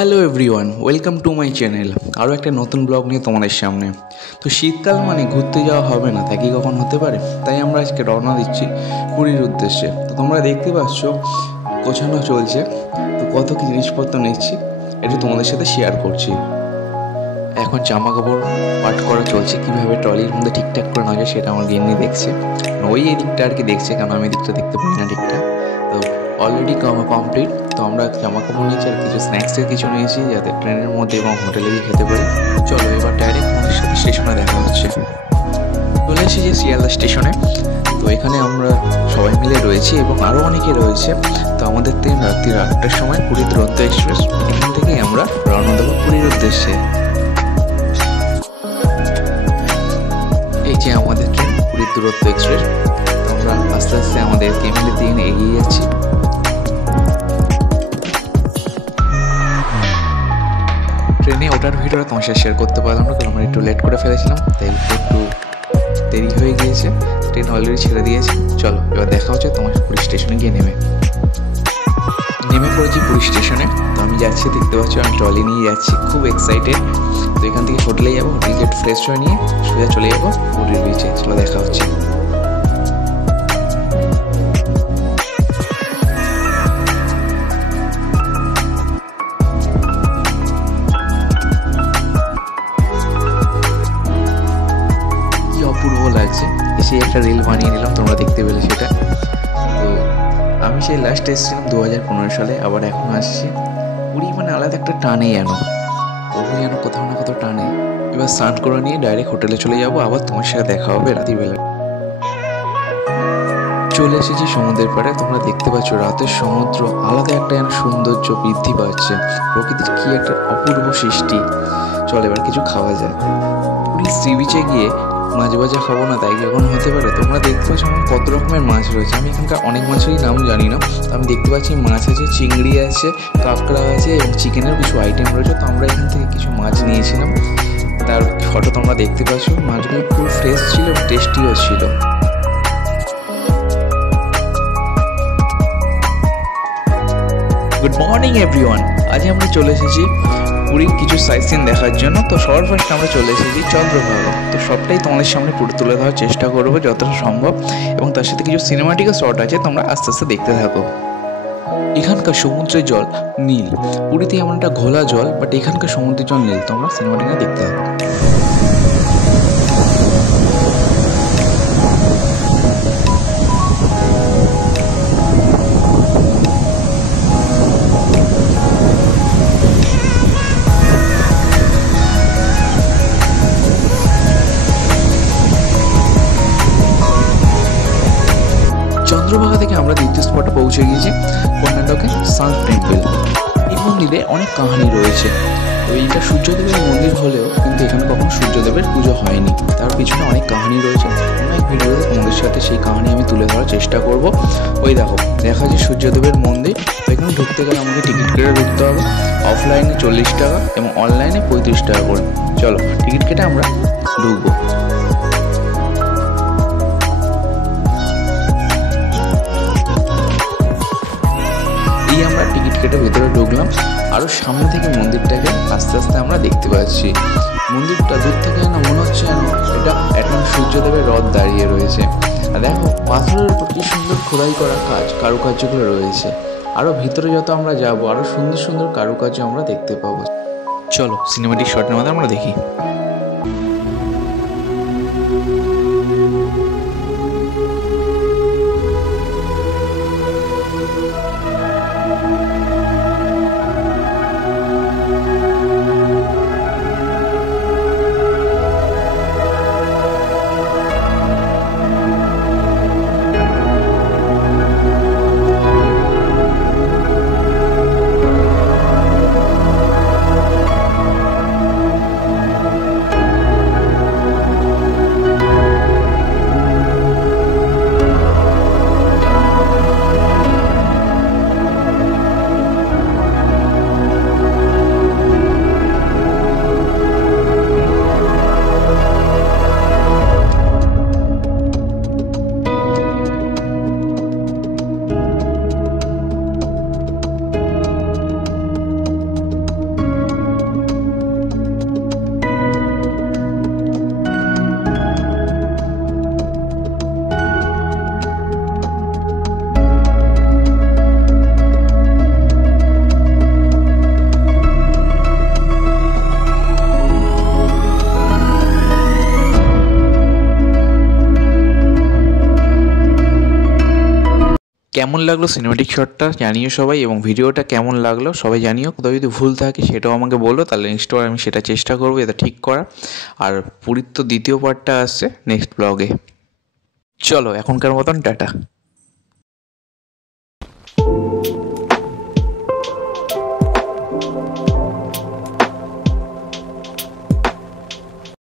Hello everyone, welcome to my channel. আরও একটা নতুন ব্লগ নিয়ে তোমাদের সামনে। তো শীতকাল মানে ঘুরতে যাওয়া হবে না, তা কি কখন হতে পারে? তাই আমরা আজকে রওনা দিচ্ছি পুরীর উদ্দেশ্যে। তো তোমরা দেখতে পাচ্ছ গোছানো চলছে। তো কত কি জিনিসপত্র নিচ্ছি একটু তোমাদের সাথে শেয়ার করছি। এখন জামা কাপড় পাট করা চলছে, কীভাবে ট্রলির মধ্যে ঠিকঠাক করে নেওয়া যায় সেটা আমার গিন্নি দেখছে। ওই দিকটা আর কি দেখছে, কারণ আমি দিকটা দেখতে পারি না ঠিকঠাক। তো অলরেডি কমপ্লিট। তো আমরা জামা কাপড় নিয়েছি আর কিছু স্ন্যাক্সের কিছু নিয়েছি, যাতে ট্রেনের মধ্যে এবং হোটেলে গিয়ে খেতে পারি। চলো এবার ডাইরেক্ট আমাদের সাথে স্টেশনে দেখা হচ্ছে। চলে এসেছি শিয়ালদা স্টেশনে। তো এখানে আমরা সবাই মিলে রয়েছি এবং আরও অনেকে রয়েছে। তো আমাদের ট্রেন রাত্রি 8টার সময় পুরী দুরন্ত এক্সপ্রেস। এখান থেকেই আমরা রওনা দেবো পুরীর উদ্দেশ্যে। এই যে আমাদের ট্রেন পুরী দুরন্ত এক্সপ্রেস। তো আমরা আস্তে আস্তে আমাদের কেবিনের দিকে এগিয়ে যাচ্ছি। ট্রেনে ওঠার ভিডিওটা তোমার সাথে শেয়ার করতে পারলাম না, কারণ আমরা একটু লেট করে ফেলেছিলাম, তাই একটু দেরি হয়ে গিয়েছে। ট্রেন অলরেডি ছেড়ে দিয়েছে। চলো এবার দেখা হচ্ছে তোমার পুরী স্টেশনে গিয়ে নেমে পড়েছি পুরী স্টেশনে। তো আমি যাচ্ছি, দেখতে পাচ্ছি আমি ট্রলি নিয়ে যাচ্ছি, খুব এক্সাইটেড। তো এখান থেকে হোটেলে যাবো, হোটেল গেট ফ্রেশ হয়ে নিয়ে সোজা চলে যাবো পুরীর বিচে। চলো দেখা হচ্ছে। অপূর্ব লাগছে। এসে একটা রিল বানিয়ে নিলাম, তোমরা দেখতে পেলে সেটা। তো আমি সেই লাস্ট এসেছিলাম 2015 সালে, আবার এখন আসছি। পুরী মানে আলাদা একটা টানে যেন, তবু যেন কোথাও না কোথাও টানে। এবার স্নান করে নিয়ে ডাইরেক্ট হোটেলে চলে যাবো, আবার তোমার সাথে দেখা হবে রাত্রিবেলা। চলে এসেছি সমুদ্রের পাড়ে। তোমরা দেখতে পাচ্ছ রাতের সমুদ্র আলাদা একটা যেন সৌন্দর্য বৃদ্ধি পাচ্ছে। প্রকৃতির কি একটা অপূর্ব সৃষ্টি। চল এবার কিছু খাওয়া যায়। পুরী সি বিচে গিয়ে মাছ ভাজা খাবো না তাই এখন হতে পারে? তোমরা দেখতে পাচ্ছ কত রকমের মাছ রয়েছে। আমি এখানকার অনেক মাছেরই নাম জানি না। আমি দেখতে পাচ্ছি মাছ আছে, চিংড়ি আছে, কাঁকড়া আছে এবং চিকেনের কিছু আইটেম রয়েছে। তো আমরা এখান থেকে কিছু মাছ নিয়েছিলাম, তার ফটো তোমরা দেখতে পাচ্ছ। মাছগুলো খুব ফ্রেশ ছিল এবং টেস্টিও ছিল। Good morning everyone. আজ আমরা চলে এসেছি পুরীর কিছু সাইট সিন দেখার জন্য। তো সবার ফার্স্ট আমরা চলে এসেছি চন্দ্রভাগা। তো সবটাই তোমাদের সামনে পুরো তুলে ধরার চেষ্টা করবো যতটা সম্ভব, এবং তার সাথে কিছু সিনেমাটিকও শট আছে, তোমরা আস্তে আস্তে দেখতে থাকো। এখানকার সমুদ্রের জল নীল। পুরীতে এমন একটা ঘোলা জল, বাট এখানকার সমুদ্রের জল নীল। তোমরা সিনেমাটিকা দেখতে থাকো। চন্দ্রভাগা থেকে আমরা দ্বিতীয় স্পটে পৌঁছে গিয়েছি, কর্ণাটকে সান টেম্পল। এই মন্দিরে অনেক কাহিনী রয়েছে। তো এইটা সূর্যদেবের মন্দির হলেও কিন্তু এখানে কখনো সূর্যদেবের পুজো হয়নি। তার পিছনে অনেক কাহিনী রয়েছে। অনেক ভিডিওতে তোমাদের সাথে সেই কাহিনী আমি তুলে ধরার চেষ্টা করব। ওই দেখো দেখা যায় সূর্যদেবের মন্দির। তো এখানে ঢুকতে গেলে আমাকে টিকিট কেটে ঢুকতে হবে। অফলাইনে 40 টাকা এবং অনলাইনে 35 টাকা করে। চলো টিকিট কেটে আমরা ঢুকবো। আমরা টিকিট কেটে ভেতরে ঢুকলাম। আরও সামনে থেকে মন্দিরটাকে আস্তে আস্তে আমরা দেখতে পাচ্ছি। মন্দিরটা দূর থেকে যেন মনে হচ্ছে যেন এটা এখন সূর্যদেবের রথ দাঁড়িয়ে রয়েছে। আর দেখো পাথরের উপর কি সুন্দর খোদাই করা কারুকার্যগুলো রয়েছে। আরও ভিতরে যত আমরা যাব আরও সুন্দর সুন্দর কারুকার্য আমরা দেখতে পাবো। চলো সিনেমাটিক শটের মধ্যে আমরা দেখি। কেমন লাগলো সিনেমেটিক শটটা জানিও সবাই, এবং ভিডিওটা কেমন লাগলো সবাই জানিও। কোথাও যদি ভুল থাকে সেটাও আমাকে বলো, তাহলে নেক্সট বার আমি সেটা চেষ্টা করবো এটা ঠিক করা। আর পুরীর তো দ্বিতীয় পার্টটা আসছে নেক্সট ব্লগে। চলো এখনকার মতন টাটা।